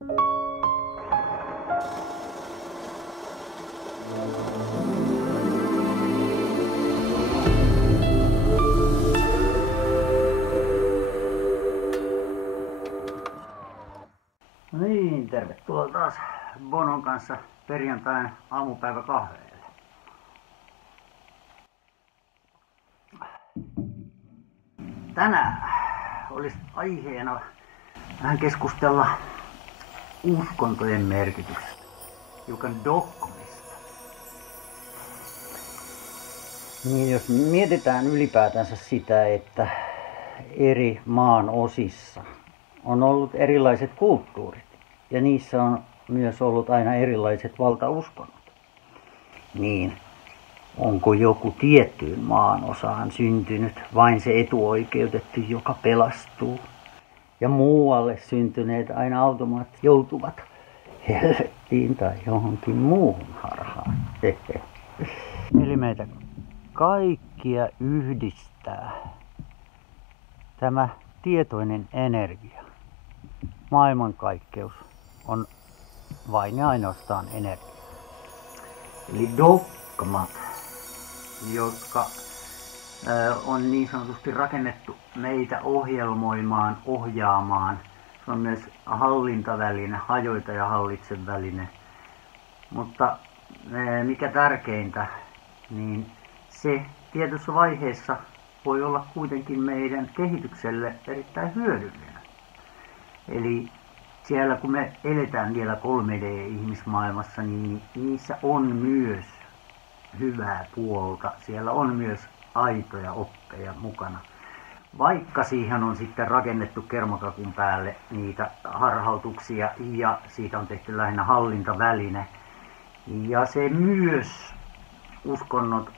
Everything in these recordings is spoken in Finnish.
No niin, tervetuloa taas Bonon kanssa perjantain aamupäivä kahveelle. Tänään olisi aiheena vähän keskustella uskontojen merkityksestä, hiukan dogmista. Niin jos mietitään ylipäätänsä sitä, että eri maan osissa on ollut erilaiset kulttuurit ja niissä on myös ollut aina erilaiset valtauskonnot, niin onko joku tiettyyn maanosaan syntynyt vain se etuoikeutettu, joka pelastuu, ja muualle syntyneet aina automaattisesti joutuvat helvettiin tai johonkin muuhun harhaan? Eli meitä kaikkia yhdistää tämä tietoinen energia. Maailmankaikkeus on vain ja ainoastaan energia. Eli dogmat, jotka on niin sanotusti rakennettu meitä ohjelmoimaan, ohjaamaan. Se on myös hallintaväline, hajoita ja hallitse väline. Mutta mikä tärkeintä, niin se tietyssä vaiheessa voi olla kuitenkin meidän kehitykselle erittäin hyödyllinen. Eli siellä kun me eletään vielä 3D-ihmismaailmassa, niin niissä on myös hyvää puolta. Siellä on myös aitoja oppeja mukana. Vaikka siihen on sitten rakennettu kermakakun päälle niitä harhautuksia ja siitä on tehty lähinnä hallintaväline. Ja se myös uskonnot,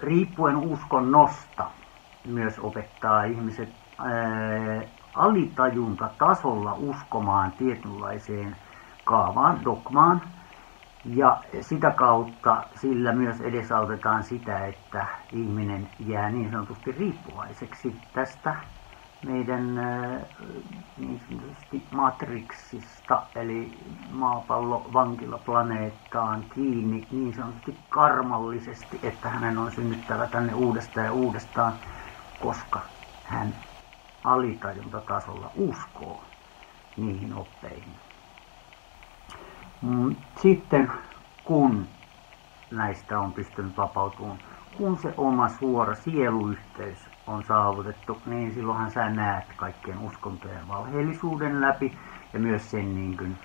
riippuen uskonnosta, myös opettaa ihmiset alitajunta-tasolla uskomaan tietynlaiseen kaavaan, dogmaan. Ja sitä kautta sillä myös edesautetaan sitä, että ihminen jää niin sanotusti riippuvaiseksi tästä meidän niin sanotusti matriksista, eli maapallo vankilaplaneettaan kiinni niin sanotusti karmallisesti, että hänen on synnyttävä tänne uudestaan ja uudestaan, koska hän alitajuntatasolla uskoo niihin oppeihin. Sitten kun näistä on pystynyt vapautumaan, kun se oma suora sieluyhteys on saavutettu, niin silloinhan sä näet kaikkien uskontojen valheellisuuden läpi ja myös sen niin kuin,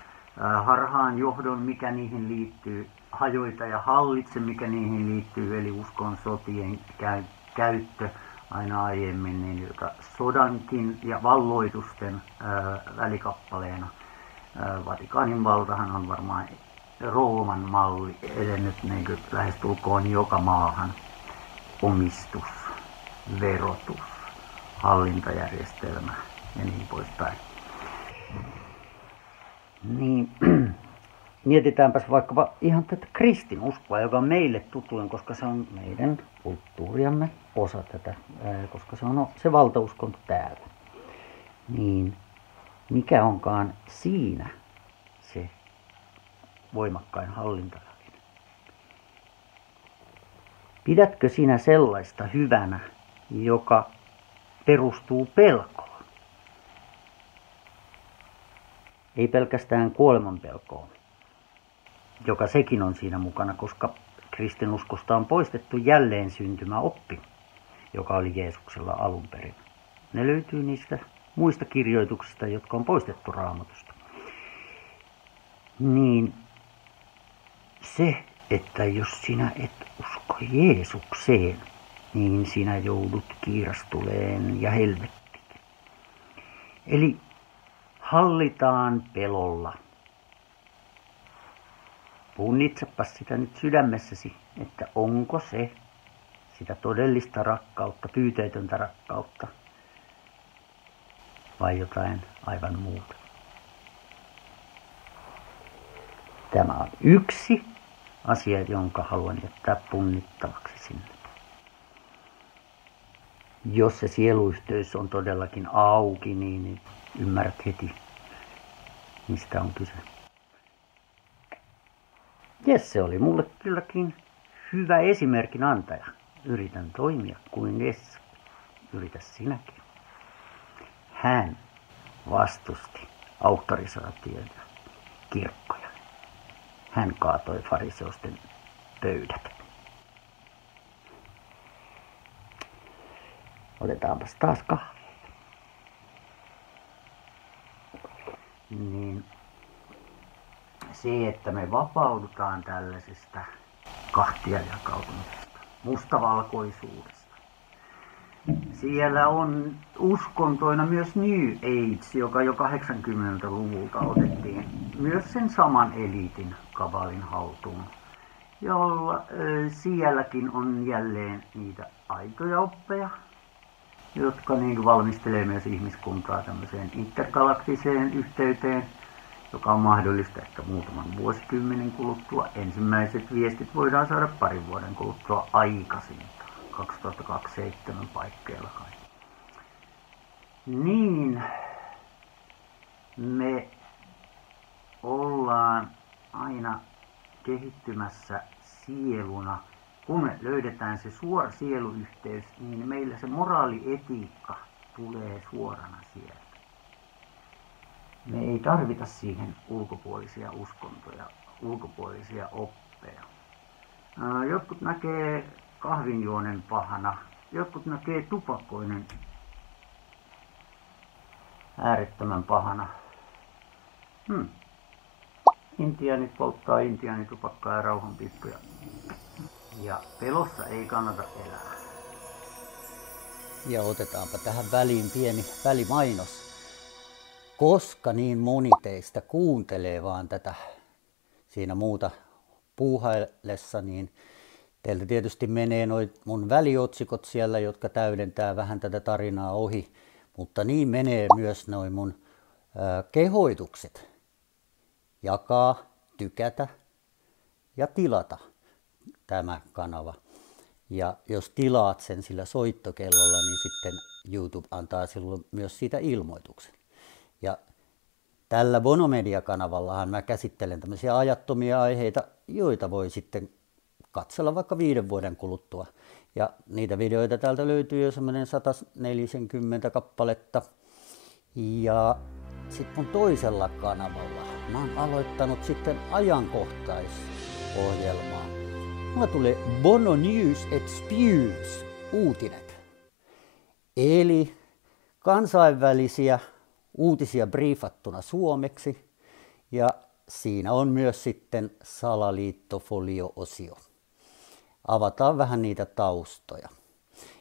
harhaan johdon, mikä niihin liittyy, hajoita ja hallitse, mikä niihin liittyy, eli uskon sotien käyttö aina aiemmin, niin jota sodankin ja valloitusten välikappaleena. Vatikaanin valtahan on varmaan Rooman malli edennyt niin kuin lähestulkoon joka maahan. Omistus, verotus, hallintajärjestelmä ja niin poispäin. Niin, mietitäänpäs vaikkapa ihan tätä kristinuskoa, joka on meille tutuin, koska se on meidän kulttuuriamme osa tätä, koska se on se valtauskonto täällä. Niin mikä onkaan siinä se voimakkain hallintaväline? Pidätkö sinä sellaista hyvänä, joka perustuu pelkoon? Ei pelkästään kuoleman pelkoon, joka sekin on siinä mukana, koska kristinuskosta on poistettu jälleen syntymäoppi, joka oli Jeesuksella alun perin. Ne löytyy niistä muista kirjoituksista, jotka on poistettu Raamatusta. Niin se, että jos sinä et usko Jeesukseen, niin sinä joudut kiirastuleen ja helvettiin. Eli hallitaan pelolla. Punnitsepas sitä nyt sydämessäsi, että onko se sitä todellista rakkautta, pyyteetöntä rakkautta vai jotain aivan muuta. Tämä on yksi asia, jonka haluan jättää punnittavaksi sinne. Jos se sieluyhteys on todellakin auki, niin ymmärrät heti, mistä on kyse. Jesse oli mulle kylläkin hyvä esimerkin antaja. Yritän toimia kuin Jesse. Yritä sinäkin. Hän vastusti auktorisaatioita, kirkkoja. Hän kaatoi fariseusten pöydät. Otetaanpas taas kahvia. Niin se, että me vapaudutaan tällaisesta kahtiajakautumisesta, mustavalkoisuudesta. Siellä on uskontoina myös New Age, joka jo 80-luvulta otettiin myös sen saman eliitin kabalin haltuun, jolla sielläkin on jälleen niitä aitoja oppeja, jotka niin valmistelee myös ihmiskuntaa tämmöiseen intergalaktiseen yhteyteen, joka on mahdollista ehkä muutaman vuosikymmenen kuluttua. Ensimmäiset viestit voidaan saada parin vuoden kuluttua aikaisintaan, 2027 paikkeilla kai. Niin, me ollaan aina kehittymässä sieluna. Kun me löydetään se suora sieluyhteys, niin meillä se moraalietiikka tulee suorana sieltä. Me ei tarvita siihen ulkopuolisia uskontoja, ulkopuolisia oppeja. Jotkut näkee kahvinjuonen pahana, jotkut näkee tupakoinen äärettömän pahana. Intiaanit polttaa intiaanitupakkaa ja rauhanpiippuja. Ja pelossa ei kannata elää. Ja otetaanpa tähän väliin pieni välimainos. Koska niin moni teistä kuuntelee vaan tätä siinä muuta puuhaillessa, niin teiltä tietysti menee noin mun väliotsikot siellä, jotka täydentää vähän tätä tarinaa ohi. Mutta niin menee myös noin mun kehoitukset. Jakaa, tykätä ja tilata tämä kanava. Ja jos tilaat sen sillä soittokellolla, niin sitten YouTube antaa silloin myös siitä ilmoituksen. Ja tällä Bonomedia-kanavallahan mä käsittelen tämmöisiä ajattomia aiheita, joita voi sitten katsella vaikka 5 vuoden kuluttua. Ja niitä videoita täältä löytyy jo semmoinen 140 kappaletta. Ja sitten mun toisella kanavalla mä oon aloittanut sitten ajankohtaisohjelmaa. Mulla tulee Bono News et Spews uutinet. Eli kansainvälisiä uutisia briefattuna suomeksi. Ja siinä on myös sitten salaliittofolio-osio. Avataan vähän niitä taustoja.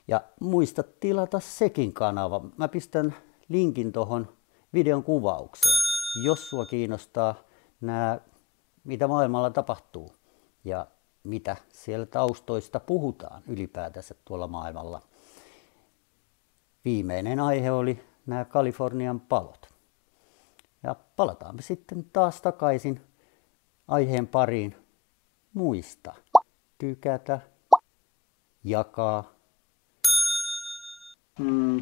Ja muista tilata sekin kanava. Mä pistän linkin tuohon videon kuvaukseen, jos sua kiinnostaa nämä, mitä maailmalla tapahtuu ja mitä siellä taustoista puhutaan ylipäätänsä tuolla maailmalla. Viimeinen aihe oli nämä Kalifornian palot. Ja palataanpa sitten taas takaisin aiheen pariin. Muista tykätä, jakaa.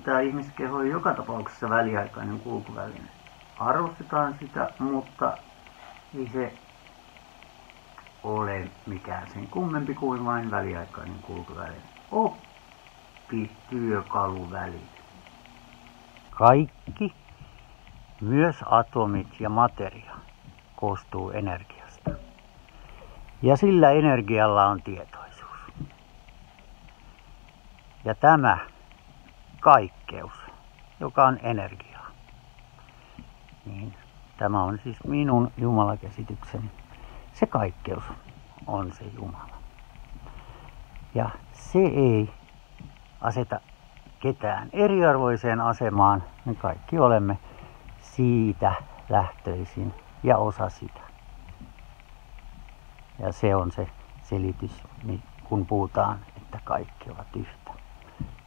Tämä ihmiskeho on joka tapauksessa väliaikainen kulkuväline. Arvostetaan sitä, mutta ei se ole mikään sen kummempi kuin vain väliaikainen kulkuväline. Oppityökaluväline. Kaikki, myös atomit ja materia, koostuu energiasta. Ja sillä energialla on tietoisuus. Ja tämä kaikkeus, joka on energiaa, niin tämä on siis minun jumalakäsitykseni. Se kaikkeus on se Jumala. Ja se ei aseta ketään eriarvoiseen asemaan. Me kaikki olemme siitä lähtöisin ja osa sitä. Ja se on se selitys, kun puhutaan, että kaikki ovat yhtä.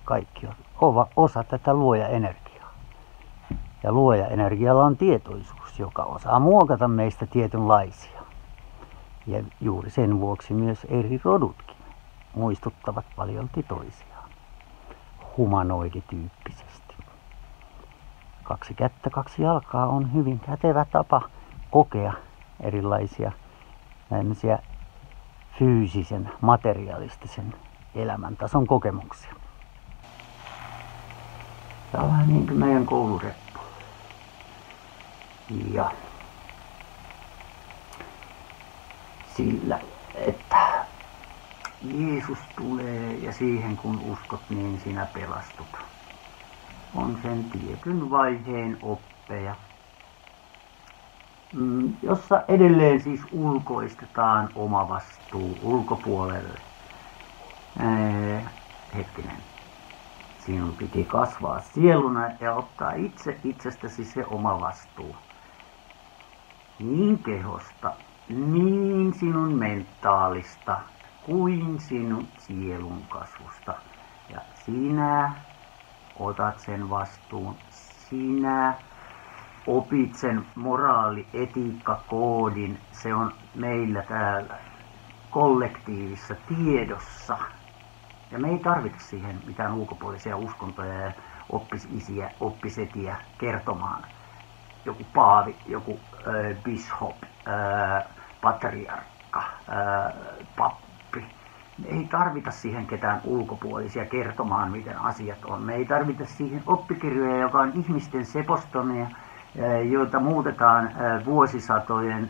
Kaikki ovat osa tätä luoja-energiaa. Ja luoja-energialla on tietoisuus, joka osaa muokata meistä tietynlaisia. Ja juuri sen vuoksi myös eri rodutkin muistuttavat paljolti toisiaan. Humanoidityyppisesti. 2 kättä, 2 jalkaa on hyvin kätevä tapa kokea erilaisia fyysisen, materialistisen elämäntason kokemuksia. Tämä on vähän niin kuin meidän koulureppu. Ja sillä, että Jeesus tulee ja siihen kun uskot, niin sinä pelastut. On sen tietyn vaiheen oppeja, jossa edelleen siis ulkoistetaan oma vastuu ulkopuolelle. Hetkinen. Sinun piti kasvaa sieluna ja ottaa itsestäsi se oma vastuu. Niin kehosta, niin sinun mentaalista, kuin sinun sielun kasvusta. Ja sinä otat sen vastuun. Sinä opit sen moraali-etiikka-koodin. Se on meillä täällä kollektiivissa tiedossa. Ja me ei tarvitse siihen mitään ulkopuolisia uskontoja ja oppisisiä, oppisetiä kertomaan. Joku paavi, joku bishop, patriarkka, pappi. Me ei tarvita siihen ketään ulkopuolisia kertomaan, miten asiat on. Me ei tarvita siihen oppikirjoja, joka on ihmisten sepostomia, joita muutetaan vuosisatojen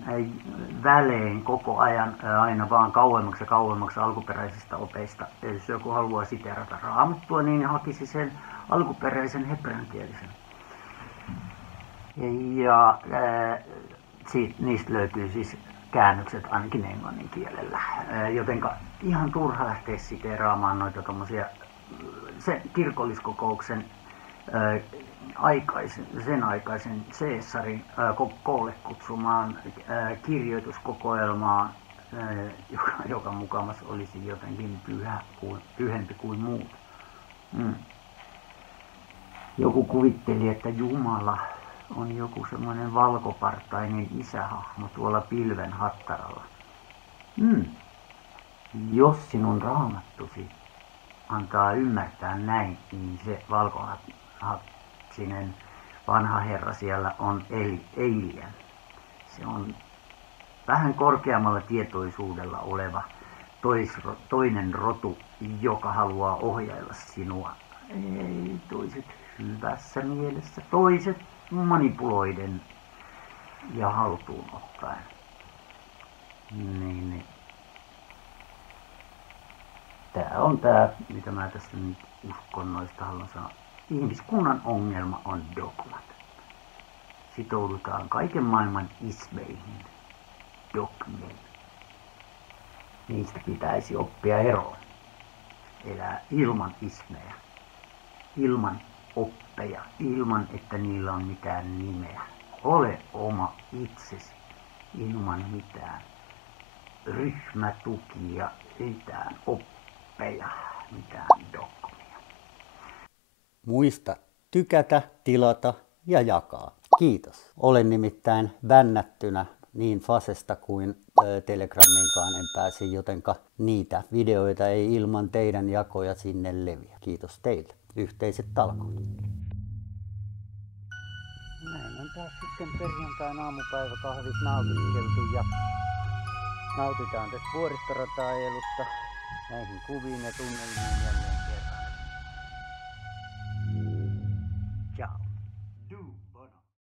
välein koko ajan aina vaan kauemmaksi ja kauemmaksi alkuperäisistä opeista. Jos joku haluaa siteerata Raamattua, niin hakisi sen alkuperäisen hebreankielisen. Ja niistä löytyy siis käännökset ainakin englannin kielellä. Jotenka ihan turha lähteä siteeraamaan noita tommosia sen kirkolliskokouksen sen aikaisen Caesarin koolle kutsumaan kirjoituskokoelmaa, joka mukamas olisi jotenkin pyhempi kuin muut. Joku kuvitteli, että Jumala on joku semmoinen valkopartainen isähahmo tuolla pilven hattaralla. Jos sinun raamattusi antaa ymmärtää näin, niin se valkohatsinen vanha herra siellä on Alien. Se on vähän korkeammalla tietoisuudella oleva toinen rotu, joka haluaa ohjailla sinua. Ei, toiset hyvässä mielessä, toiset manipuloiden ja haltuun ottaen. Niin. Tää on tää, mitä mä tässä nyt uskonnoista haluan sanoa. Ihmiskunnan ongelma on dogmat. Sitoudutaan kaiken maailman ismeihin, dogmiin. Niistä pitäisi oppia eroon. Elää ilman ismejä, ilman oppeja, ilman että niillä on mitään nimeä. Ole oma itsesi ilman mitään ryhmätukia, mitään oppeja, mitään dogmia. Muista tykätä, tilata ja jakaa. Kiitos. Olen nimittäin bännättynä niin Fasesta kuin Telegramminkaan en pääse, jotenka niitä videoita ei ilman teidän jakoja sinne leviä. Kiitos teille. Yhteiset talkoot. Näin on taas sitten perjantain aamupäiväkahvit nautiskeltu ja nautitaan tästä vuoristorata-ajelusta näihin kuviin ja tunnelmiin jälleen.